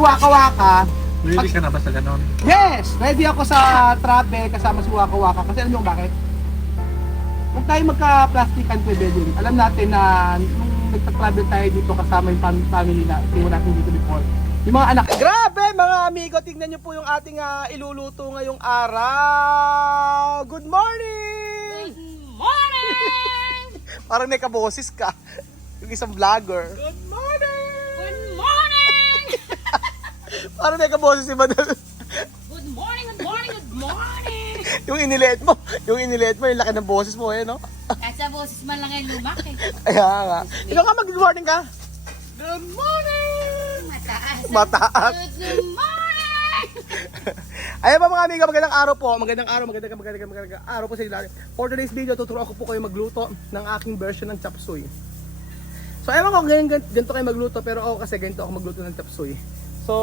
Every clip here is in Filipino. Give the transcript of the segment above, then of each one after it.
Waka Waka. Ready ka na ba sa ganon? Yes! Ready ako sa travel kasama si Waka Waka. Kasi alam nyo bakit? Huwag tayo magka-plastikan po, Bedun. Alam natin na nung nagta-travel tayo dito kasama yung family na iwan natin dito before. Yung mga anak. Grabe mga amigo! Tignan nyo po yung ating iluluto ngayong araw. Good morning! Good morning! Parang may kaboses ka. Yung isang vlogger. Good morning! Good morning! Parang may kaboses si Madal. Good morning, good morning, good morning! Yung inilit mo, yung laki ng boses mo no? Kahit sa boses man lang ay lumaki. Ayan nga. Ikaw ka mag-good morning ka? Good morning! Mataas. Good morning! Ayan pa mga amiga, magandang araw po. Magandang araw po sa inyo. For today's video, tuturuan ko po kayo magluto ng aking version ng chop suey. So ewan ko ganito kayo magluto, pero ako kasi ganito ako magluto ng chop suey. So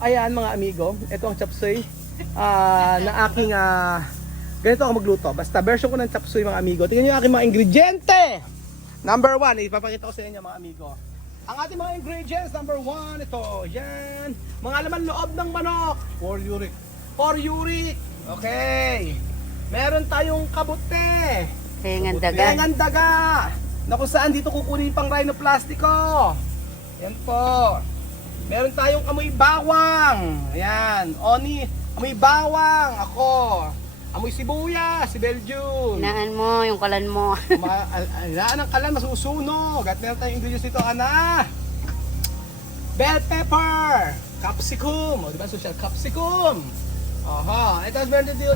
ayan mga amigo, ito ang chop suey na aking ganito ako magluto. Basta version ko ng chop suey mga amigo. Tingnan niyo yung aking mga ingrediente. Number 1, ipapakita ko sa inyo mga amigo. Ang ating mga ingredients, number 1, ito, yan. Mga laman loob ng manok. For uric. For uric. Okay. Meron tayong kabute. Tengan dagan. Tengan daga. Na kung saan dito kukunin pang rhinoplastiko. Yan po. Meron tayong amoy bawang. Ayan. Oni, amoy bawang. Ako. Amoy sibuyas, si Belgium. Hinaan mo yung kalan mo. Alaan ang kalan, masusunog. At meron tayong ingredients dito, ana. Bell pepper. Capsicum. O, diba social? Capsicum. Aha. Ito, meron dito,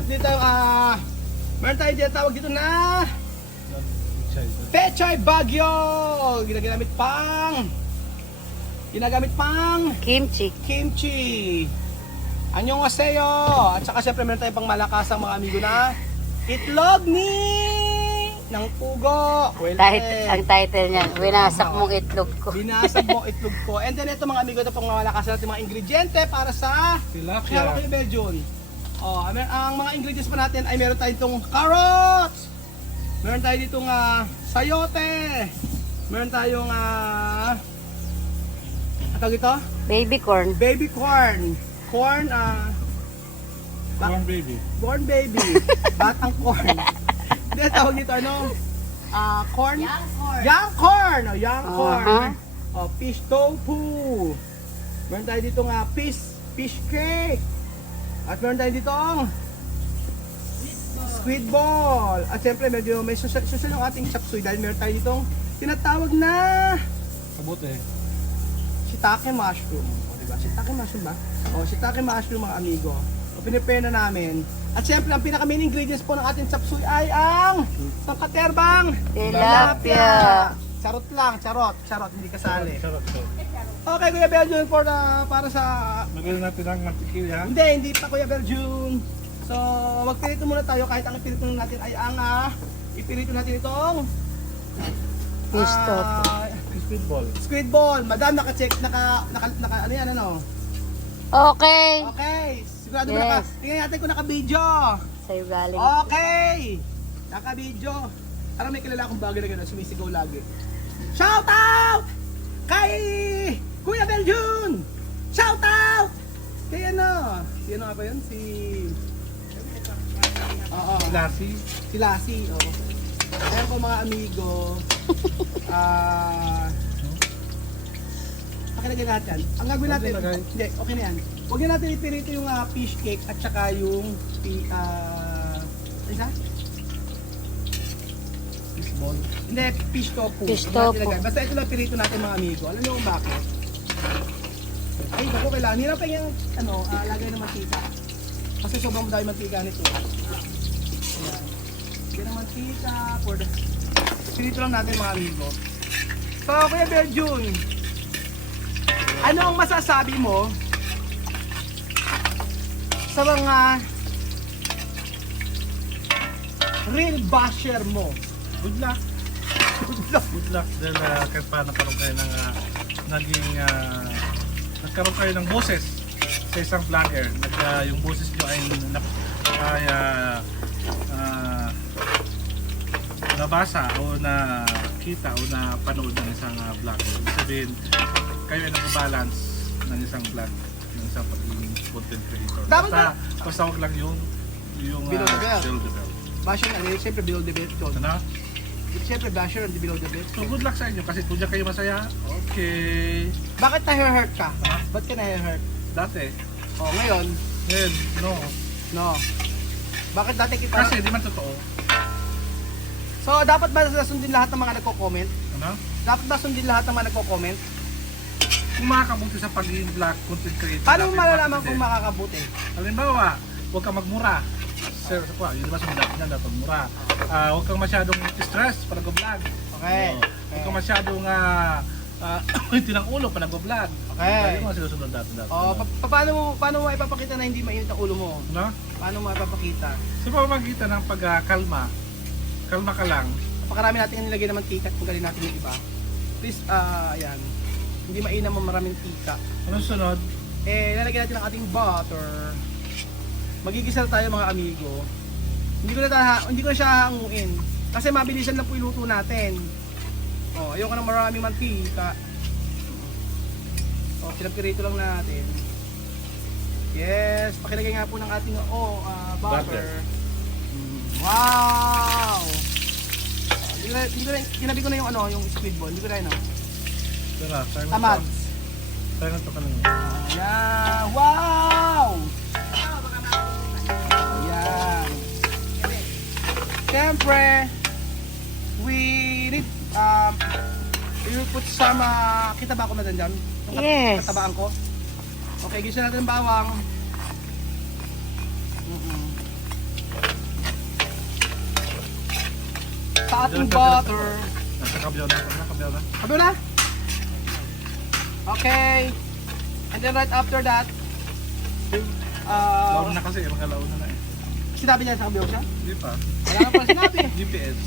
meron tayo dito, tawag dito na Pechay Bagyo. Ginagamit pang Kimchi. kimchi. Anyong waseo. At saka syempre meron tayong pang malakasang mga amigo na itlog ng pugo. Well, Ang title niya, winasak mong itlog ko. binasag mo itlog ko. And then ito mga amigo, ito pang malakasan natin mga ingrediente para sa Tilapia. Kaya Belgian. Oh, ang mga ingredients pa natin ay meron tayong itong carrots. Meron tayo ditong sayote. Meron tayong tawag ito? Baby corn. Baby corn. Corn, Corn baby. corn baby. Batang corn. Hindi, tawag dito ano? Corn? Young corn. Young corn. Oh, young corn. Uh-huh. Oh, fish tofu. Meron tayo dito fish cake. At meron tayo dito squid ball. At siyempre medyo may social yung ating chop suey dahil meron tayo ditong tinatawag na Kabute. shiitake mushroom. O, diba? Shiitake mushroom ba? O, shiitake mushroom mga amigo. O, pinipare na namin. At siyempre, ang pinaka main ingredients po ng ating chop suey ay ang sangkaterbang Tilapia. Charot lang, charot, hindi kasali. Sarap. Okay, Kuya Belgium, para sa... Magaling natin ang mantikilya. Hindi pa Kuya Belgium. So, magpirito muna tayo kahit ang ipirito natin ay ang ipirito natin itong Fish tofu. Squid ball. squid ball. Madam, naka-check, ano yan, ano? Okay. Okay, sigurado mo Yes. tingnan natin kung naka-video. Sa'yo galing. Okay, naka-video. Parang may kilala akong bagay na gano'n, sumisigaw lagi. Shout out! Kay Kuya Belgium! Shout out! Kay ano? Si ano nga ba yun? Oo. Lassi. Si Lassie, oo. Ayan po mga amigo. Pakilagay lahat yan. Ang gagawin natin, Pakilagay. hindi, okay na yan. Huwag na natin ipirito yung fish cake at saka yung isa? Fish ball. Hindi, fish tofu. Fish Huwag natin tofu. ilagay. Basta ito lang pirito natin mga amigo. Alam niyo kung bakit? Ay, naku, kailangan. Hirap pa yung lagay ng mantika. Kasi sobrang madami mantika nito. Ayan. Lagay ng mantika for the... Pirito lang natin mga amigo. So, Kuya Belgium, ano ang masasabi mo sa mga real basher mo? Good luck. Good luck. Good luck. Dahil kahit paano karoon kayo ng nagkaroon kayo ng boses sa isang vlogger. Yung boses nyo ay nabasa o nakita o napanood ng isang vlogger. Ibig sabihin, kayo ay nag-balance ng isang vlog, ng isang pagiging content creator. Dapat Basta wag lang yung Below the belt. below the belt. Basher, ano yun? Siyempre below the belt yun. Ano? Siyempre basher, hindi below the belt. So good luck sa inyo kasi kung diyan kayo masaya, okay. Bakit na-hurt ka? Ha? Ba't ka na-hurt? Dati, Oh, ngayon, then, no. no. Bakit dati kita... Kasi di man totoo. So, dapat ba sundin lahat ng mga nagko-comment? Ano? Dapat ba sundin lahat ng mga nagko-comment? Kung makakabuti sa pagiging vlog content creator. Paano mo natin, malalaman bakit kung hindi? makakabuti? Halimbawa, huwag kang magmura. Sir, yun diba sumunod na dapat mura. Huwag kang masyadong stress pag nag-vlog. Okay. Huwag kang masyadong hindi ng ulo pag nag-vlog. Okay. Yung mga sinusunod natin dapat. Oh, paano mo ipapakita na hindi mainit ang ulo mo? No? Paano mo ipapakita? Sa pamamagitan ng pagkalma, kalma ka lang. Pakarami natin ang nilagay ng mantika kung galing natin yung iba. Please, ayan. Hindi mainam ang maraming tika. Anong sunod? Lalagyan natin ang ating butter. Magigisa na tayo mga amigo. Hindi ko na siya hanguin. Kasi mabilisan lang po iluto natin. Oh, ayoko na maraming mantika. Oh, pinagpirito lang natin. Yes, pakilagay nga po ng ating butter. Wow! Ginabi ko na yung squid ball. Hindi ko na Tara, tamad. Tayo na ito ka lang. Ayan! Wow! Ayan. Siyempre, we need, we will put some, kita ba ako madandyan? Yes. Katabaan ko? Okay, gisa natin ang bawang. Sa ating butter. Nasa kabyaw na. Kabyaw na. Sabi mo na? Okay. And then right after that, Launa na kasi, mga launa na eh. sinabi niya sa kabiyaw siya? Hindi pa. Wala na pala sinabi. GPS.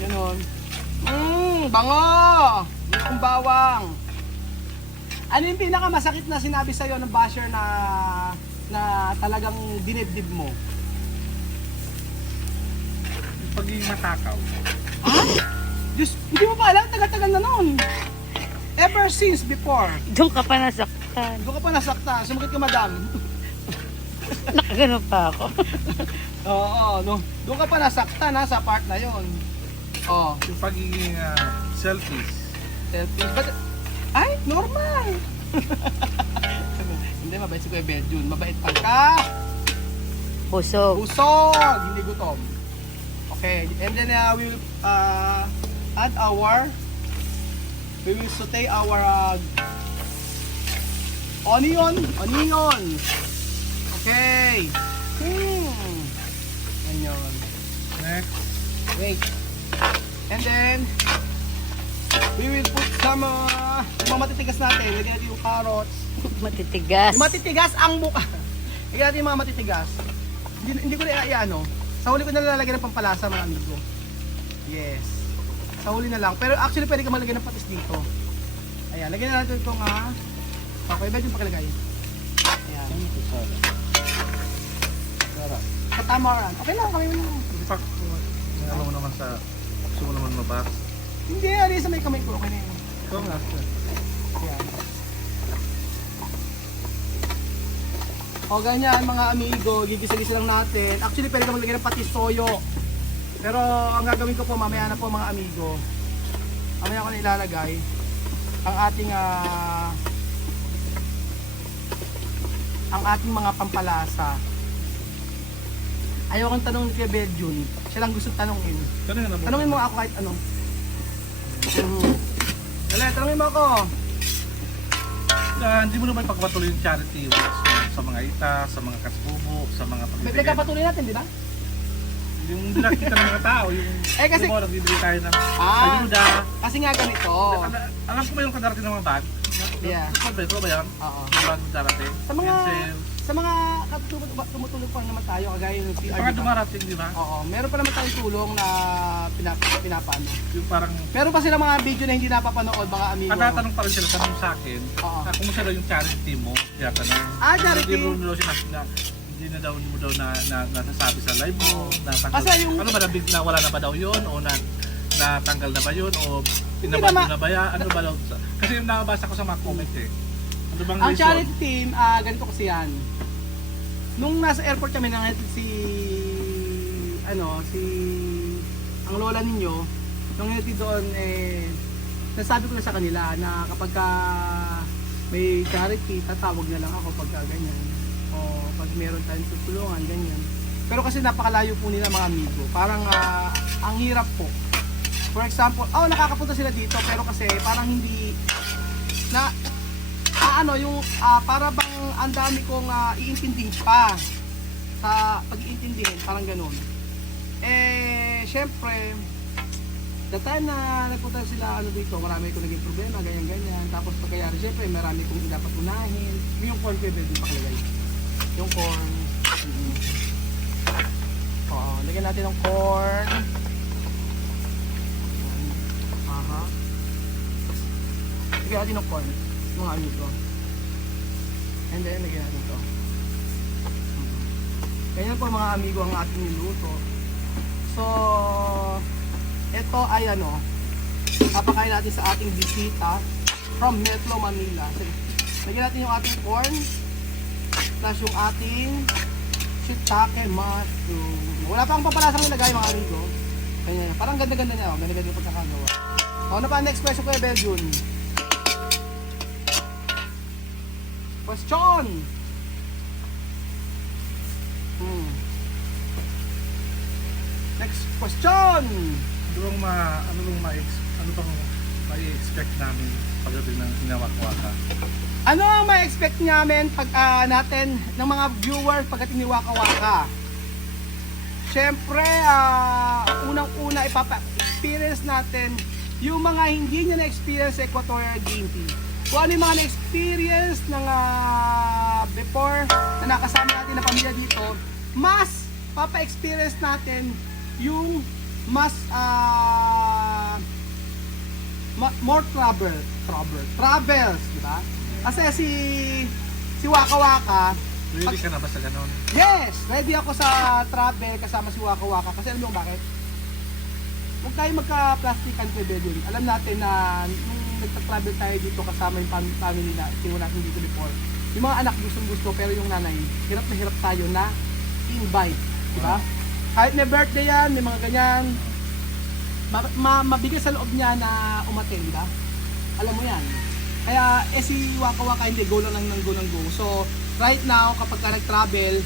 Ganon. Bango! Yung bawang. Ano yung pinakamasakit na sinabi sa'yo ng basher na talagang dinibdib mo? Pagiging matakaw. Diyos, hindi mo pa alam, tagal-tagal na noon. Ever since before. Doon ka pa nasaktan. Doon ka pa nasaktan, sumakit ka madam. Nakagano pa ako. Oo, no. Doon ka pa nasaktan sa part na yon. Oh, Yung pagiging selfish. selfish. But, ay, normal. Hindi, mabait si Kuya Benjun. Mabait pagka Busog. busog, hindi gutom. Okay, and then we will add we will saute our onion. Okay. Onion. Next. Wait. And then we will put some yung mga matitigas natin. Lagyan natin yung carrots. Matitigas. Yung matitigas ang buka. Lagyan natin yung mga matitigas. Hindi ko na ano. Sa huli ko na lalagyan ng pampalasa mga amigo. Yes. Sa huli na lang. Pero actually pwede ka malagyan ng patis dito. Ayan. Lagyan na natin itong okay, medyo pakilagay. Ayan. Katamaran. Okay lang. Kami mo. Hindi pa. Alam mo naman sa gusto mo naman mabak. Hindi. Alin sa may kamay ko. Okay na yun. Ito nga. Ayan. O ganyan mga amigo, gigisa-gisa lang natin. Actually pwede ka maglagay ng patis toyo. Pero ang gagawin ko po mamaya na po mga amigo. Mamaya ko na ilalagay ang ating mga pampalasa. Ayaw kang tanong ni Kuya Benjun. Siya lang gusto tanongin. Tanongin mo ako kahit ano. Dali, tanongin mo ako. Hindi mo naman pagpatuloy yung charity works mo sa mga ita, sa mga kasbubo, sa mga May pagbibigay. pinagkapatuloy natin, di ba? Yung dinakita ng mga tao, yung kasi- yung nagbibigay tayo ng Ah. ayuda. Kasi nga ganito. Alam ko ba yung kadarating ng mga bag? Yeah. Ito ba yan? Oo. Yung bag na darating? Sa mga Pencil. sa mga tumutulong pa naman tayo kagaya ng CR. Mga diba? dumarating, di ba? Oo, meron pa naman tayong tulong na pinapaano. Yung parang Meron pa sila mga video na hindi napapanood mga amigo. natatanong pa rin sila tanong sa akin. Oo. Kung siya daw yung charity team mo, kaya tanong. Charity. Hindi mo daw sinabi na hindi na daw mo daw na nasasabi sa live mo. Na, Kasi yung- ano ba nabig na wala na ba daw yun o na natanggal na ba yun o Hindi pinabando naman. na ba yan? Ano ba daw? Kasi yung nakabasa ko sa mga comment eh. Ano bang Ang reason? charity team, ganito kasi yan. Nung nasa airport kami, nangyayari ang lola ninyo, nung nangyayari doon, nasabi ko na sa kanila na kapag may charity, tatawag na lang ako pagka ganyan. O pag meron tayong tutulungan, ganyan. Pero kasi napakalayo po nila mga amigo. Parang ang hirap po. For example, nakakapunta sila dito pero kasi parang hindi na para bang ang dami kong iintindihin pa sa pag-iintindihin, parang ganun. Syempre, the time na nagpunta sila dito, marami ko naging problema, ganyan-ganyan. Tapos pagkayari, syempre, marami kong dapat unahin. Yung corn pwede din pakalagay. Yung corn. Lagyan natin ng corn. Lagyan natin ng corn. Mga ito. And then, lagyan natin ito. Ganyan po mga amigo ang ating niluto. So, ito ay papakain natin sa ating bisita from Metro Manila. So, lagyan natin yung ating corn plus yung ating shiitake mushroom. Wala pa akong pampalasang nilagay mga amigo. Ganyan. Parang ganda-ganda niya. Ganda-ganda yung pagkakagawa. Ano pa ang next question ko Beljun? Question! Next question! Ano bang mai-expect namin pagdating ng Hinawakwaka? Ano ang ma-expect namin pag natin ng mga viewers pagdating ni Waka Waka? Siyempre, unang-una ipapa-experience natin yung mga hindi niya na-experience sa Equatorial Guinea. Kung ano yung mga na-experience ng before na nakasama natin na pamilya dito, mas papa-experience natin yung mas more travels, di ba? Kasi si Waka Waka, Ready ka na ba sa ganon? yes, ready ako sa travel kasama si Waka Waka. Kasi alam mo bakit? Huwag tayo magka-plastikan kay Bedouin. Alam natin na nung nagta-travel tayo dito kasama yung family na tingnan natin dito before. Yung mga anak gustong-gusto pero yung nanay, hirap na hirap tayo na invite. Di ba? Kahit may birthday yan, may mga ganyan, mabigat sa loob niya na umattend, di ba? Alam mo yan. Kaya si Waka Waka hindi, go lang ng go. So, right now, kapag ka nag-travel,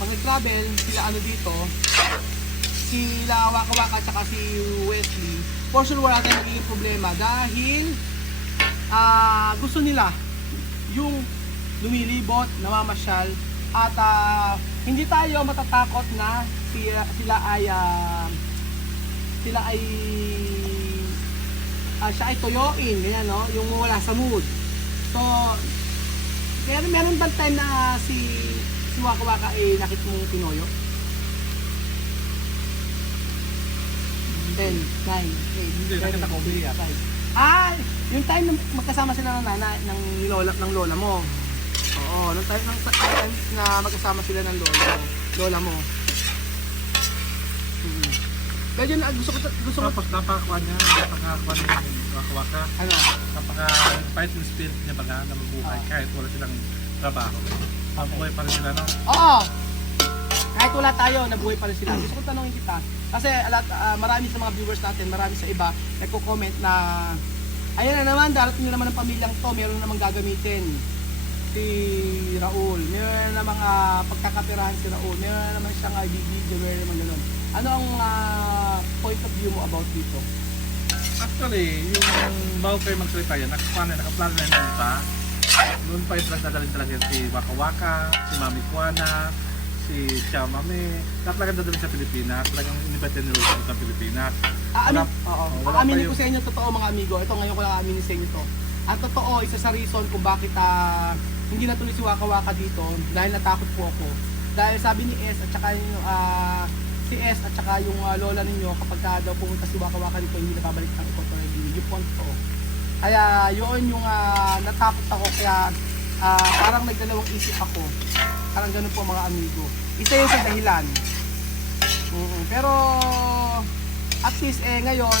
pag nag-travel, sila dito, sila Waka Waka at saka si Wesley, for sure wala tayong magiging problema dahil gusto nila yung lumilibot, namamasyal, at hindi tayo matatakot na sila ay siya ay toyoin, ganyan, no? Yung wala sa mood. So, meron bang time na si Waka Waka ay nakit mong tinoyo? 10, 9, 8, Hindi, nakita ko umiiyak. Yung time na magkasama sila ng lola mo. Oo, nung time na magkasama sila ng lola mo. Medyo gusto ko Tapos napakakuha niya yung Waka-Waka. ano? Napaka-fight in spirit niya baga na mabuhay kahit wala silang trabaho. Mabuhay pa rin sila, no? Oo. Kahit wala tayo, nabuhay pa rin sila. Gusto ko tanongin kita. Kasi marami sa mga viewers natin, marami sa iba, nagko-comment na ayan na naman, darating na naman ang pamilyang to, meron na namang gagamitin si Raul. Meron na mga pagkakapirahan si Raul. Meron na naman siyang video, meron naman gano'n. Ano ang point of view mo about dito? Actually, yung bago kayo magsalita yan, naka-plan na yun pa. Noon pa yung dadalhin talaga si Waka Waka, si Mami Kuana, si Chia Mame. Talagang dadalhin sa Pilipinas. Talagang inibatan nila sa Pilipinas. Aaminin ko sa inyo, totoo mga amigo. Ito ngayon ko lang aaminin sa inyo to. Ang totoo, isa sa reason kung bakit hindi natuloy si Waka Waka dito, dahil natakot po ako. Dahil sabi ni S at saka yung si S at saka yung lola ninyo, kapag daw pumunta si Waka Waka dito, hindi na babalik ng Equatorial Guinea. Yung point to. Kaya yun yung natakot ako, kaya parang nagdalawang isip ako. Parang ganun po mga amigo. Isa yun sa dahilan. Pero at least ngayon,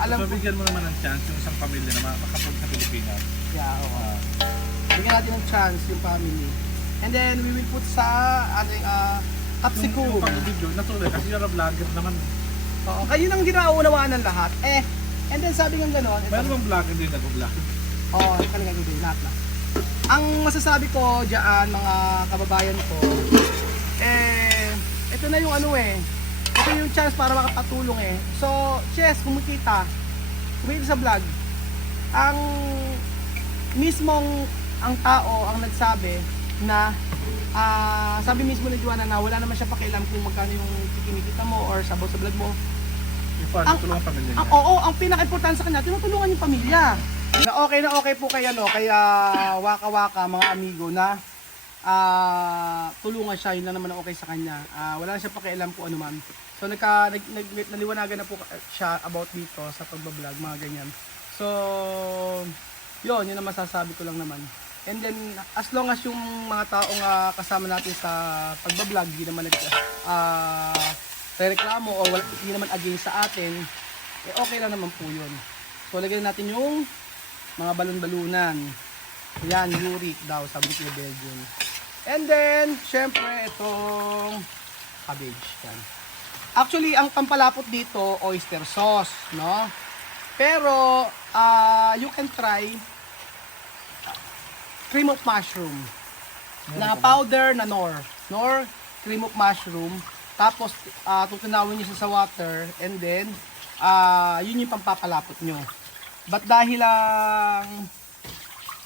alam So ko, bigyan mo naman ng chance yung isang pamilya na makapunta sa Pilipinas. yeah, oo. Ah, Bigyan natin ng chance yung family. And then, we will put sa ating capsicum. yung pag-video, natuloy kasi you're a vlogger naman. Oo, kayo nang ginaunawaan ng lahat. And then sabi ng gano'n, Mayroon bang vlogger din nag-vlog? oo, talaga gagawin lahat na. Ang masasabi ko diyan mga kababayan ko, ito na yung ito yung chance para makapatulong So, Chess, kumikita sa vlog. Ang mismong ang tao ang nagsabi na sabi mismo ni Joanna na wala naman siya pakialam kung magkano yung kinikita mo or sabaw sa vlog mo. Yung paano tulungan ang pamilya niya? Oo, ang pinaka-importante sa kanya, tinutulungan yung pamilya. Na okay po kaya waka-waka mga amigo na tulungan siya, yun lang naman ang okay sa kanya. Wala na siya pakialam kung ano man. So naliwanagan na po siya about dito sa pagbablog, mga ganyan. So yun ang masasabi ko lang naman. And then as long as yung mga taong kasama natin sa pagbablog, hindi naman reklamo o hindi naman against sa atin, okay lang naman po yun. So lagyan natin yung mga balon-balunan. Yan, Yurik daw, sabi ni Belgium. And then, syempre, itong cabbage. Yan. Actually, ang pampalapot dito, oyster sauce, no? Pero, you can try cream of mushroom. Na powder na Nor cream of mushroom. Tapos, tutunawin nyo siya sa water. And then, yun yung pampapalapot nyo. But dahil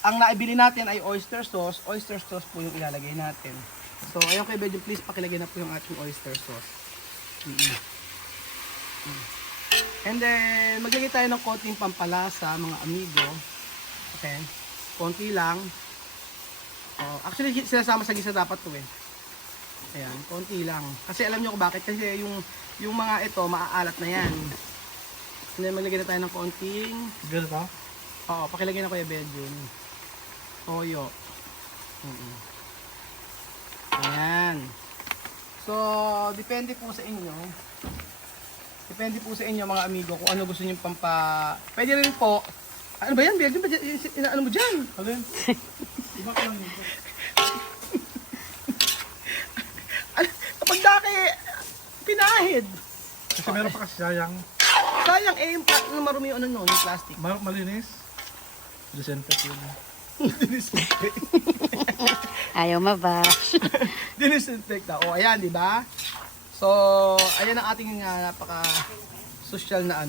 ang naibili natin ay oyster sauce po yung ilalagay natin. So, ayun kay Bedyo, please pakilagay na po yung ating oyster sauce. And then, maglagay tayo ng konting pampalasa, mga amigo. Okay? Konti lang. Actually, sinasama sa gisa dapat to Ayan, konti lang. Kasi alam nyo kung bakit. Kasi yung mga ito, maaalat na yan. And then, maglagay na tayo ng konting... Ganito? Oo, pakilagay na Kuya Bedyo. Toyo. Ayan. So, depende po sa inyo. Depende po sa inyo mga amigo kung ano gusto niyo Pwede rin po. Ano ba yan? Bedyo ba? Ano mo dyan? Alin? Iba ka lang yun. Kapag daki, pinahid. Kasi meron pa kasi sayang. Sayang yung marumi yung yung plastic. Malinis. Disinfect yun. Disinfect. Ayaw mabash. Disinfect na. O, ayan, di ba? So, ayan ang ating napaka-social na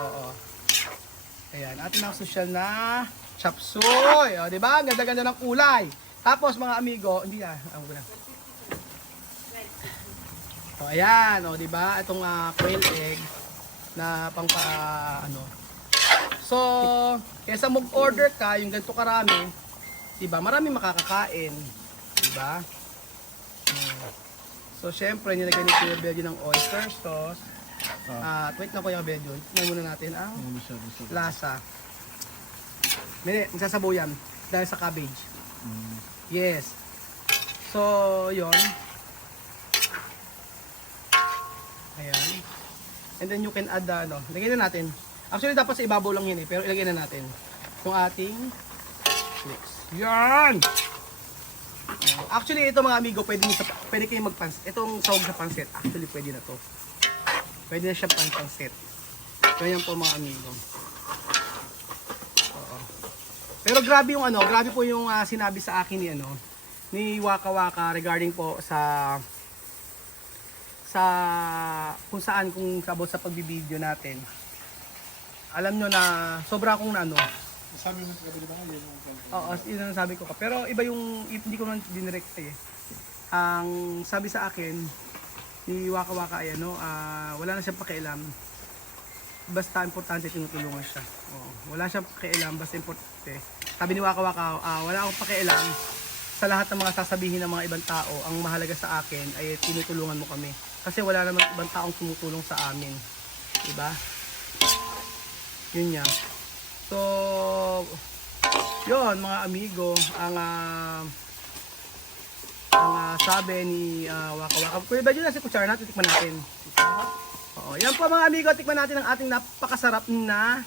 Oo. Ayan, ating ang social na chop suey. O, di ba? Ganda-ganda ng kulay. Tapos, mga amigo, hindi O, ayan. O, di ba? Itong quail egg na So, kesa mag-order ka, yung ganito karami, diba, marami makakakain. Diba? So, syempre, nilagyan ni Kuya Belgium ng oyster sauce. Wait na Kuya Belgium. Tignan muna natin ang lasa. Magsasabaw yan dahil sa cabbage. Yes. So, yon. Ayan. And then you can add lagyan na natin. Actually, dapat sa ibabaw lang yun pero ilagay na natin yung ating mix. Yan! Actually, ito mga amigo, pwede kayong magpansit. Itong sahog sa pansit, actually pwede na to. Pwede na siya pansit. Ganyan po mga amigo. Oo. Pero grabe yung grabe po yung sinabi sa akin ni Waka Waka regarding po sa kung sabot sa pagbibideo natin. Alam nyo na sobra akong Sabi mo sa ba ngayon? oo, yun ang sabi ko. Pero iba yung hindi ko man dinirect ang sabi sa akin ni Waka Waka ay wala na siyang pakialam. Basta importante tinutulungan siya. Wala siyang pakialam, basta importante. Sabi ni Waka Waka, wala akong pakialam sa lahat ng mga sasabihin ng mga ibang tao. Ang mahalaga sa akin ay tinutulungan mo kami. Kasi wala naman ibang taong tumutulong sa amin. Diba? Yun niya. So, yun mga amigo, ang sabi ni Waka Waka. Kuya ba yun nasa kutsara natin, tikman natin. Oo. Oo, yan po mga amigo, tikman natin ang ating napakasarap na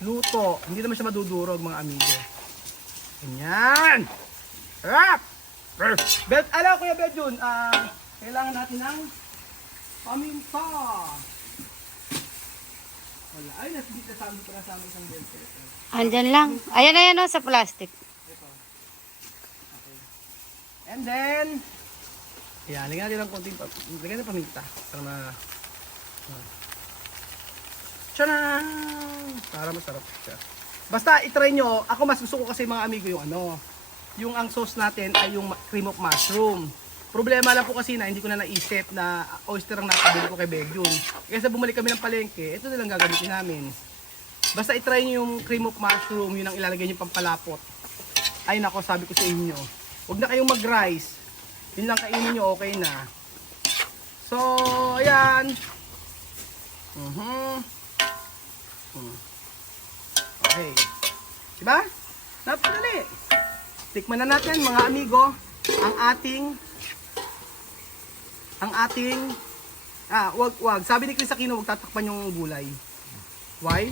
luto. Hindi naman siya madudurog mga amigo. Ganyan. Sarap! Bet, alam Kuya Bedjun, kailangan natin ng paminta. Wala, ay nasabi pa na sa isang belt. Andyan lang. Ayan na yan, sa plastic. And then, yan, lagyan natin ng konting lagyan ng paminta. Para tcharam! Para masarap siya. Basta itry nyo, ako mas gusto ko kasi mga amigo yung ang sauce natin ay yung cream of mushroom. Problema lang po kasi na hindi ko na naisip na oyster ang napabili ko kay Bedjun. Kaya sa bumalik kami ng palengke, ito na lang gagamitin namin. Basta itry nyo yung cream of mushroom, yun ang ilalagay nyo pampalapot. Ay nako, sabi ko sa inyo, huwag na kayong mag-rice. Yun lang kainin nyo, okay na. So, ayan. Okay. Diba? Napakadali. Tikman na natin mga amigo ang ating wag. Sabi ni Chris Aquino, wag tatakpan yung gulay. Why?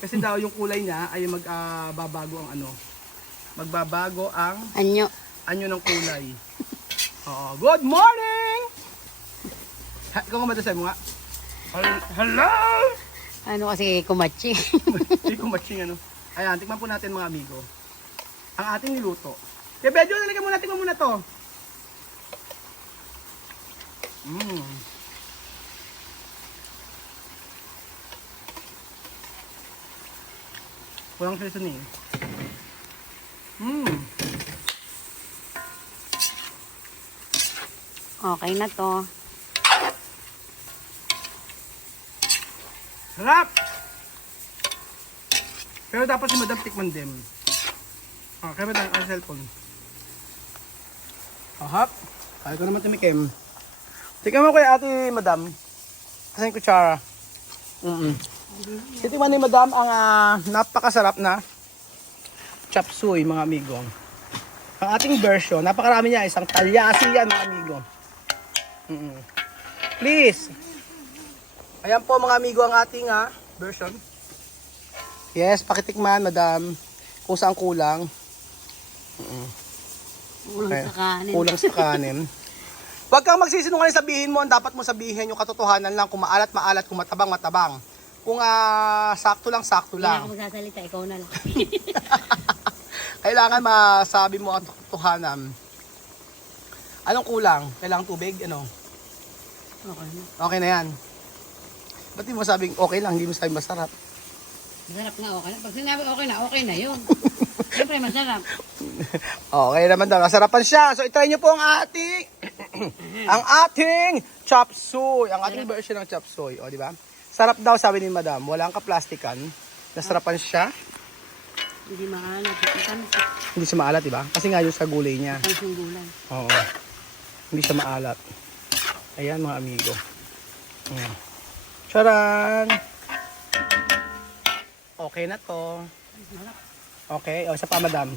Kasi daw yung kulay niya ay magbabago ang Anyo. anyo ng kulay. Oo. Good morning! Ikaw nga madasay mo nga. Hello! Ano kasi kumatsi. Hindi ko matching Ayan, tikman po natin mga amigo. Ang ating niluto. Kaya Bedjo, tikman muna to. Walang seasoning. Okay na to. Sarap! Pero dapat si Madam tikman din. Kaya Madam, ang cellphone. Ahap. Kaya ko naman tumikim. Tikman mo kay ate Madam. Kasi yung kutsara. Titikman ni Madam ang napakasarap na chop suey mga amigo. Ang ating version, napakarami niya. Isang talyasi yan mga amigo. Please. Ayan po mga amigo ang ating version. Yes, pakitikman Madam kung saan kulang. Ulang sa kanin. Kulang sa kanin. Huwag kang magsisinungaling, sabihin mo ang dapat mo sabihin, yung katotohanan lang, kung maalat, kung matabang. Kung sakto lang. Hindi na ako magsasalita, ikaw na lang. Kailangan masabi mo ang katotohanan. Anong kulang? Kailangan tubig? Ano? Okay na. Okay na yan. Ba't di mo sabing okay lang, hindi mo sabing masarap? Masarap nga, okay na. Pag sinabi okay na yun. Siyempre masarap. Okay naman daw, nasarapan siya. So itry nyo po ang ating chop suey. Ang ating version ng chop suey. O, di ba? Sarap daw, sabi ni Madam. Walang kaplastikan. Nasarapan siya. Hindi maalat. Hindi siya maalat, di ba? Kasi nga yung sa gulay niya. Pansong gulay. Oo. Hindi siya maalat. Ayan mga amigo. Charan! Okay na to. Okay. O, isa pa Madam.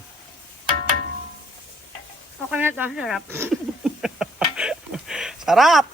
Okay na to, sarap. Sarap!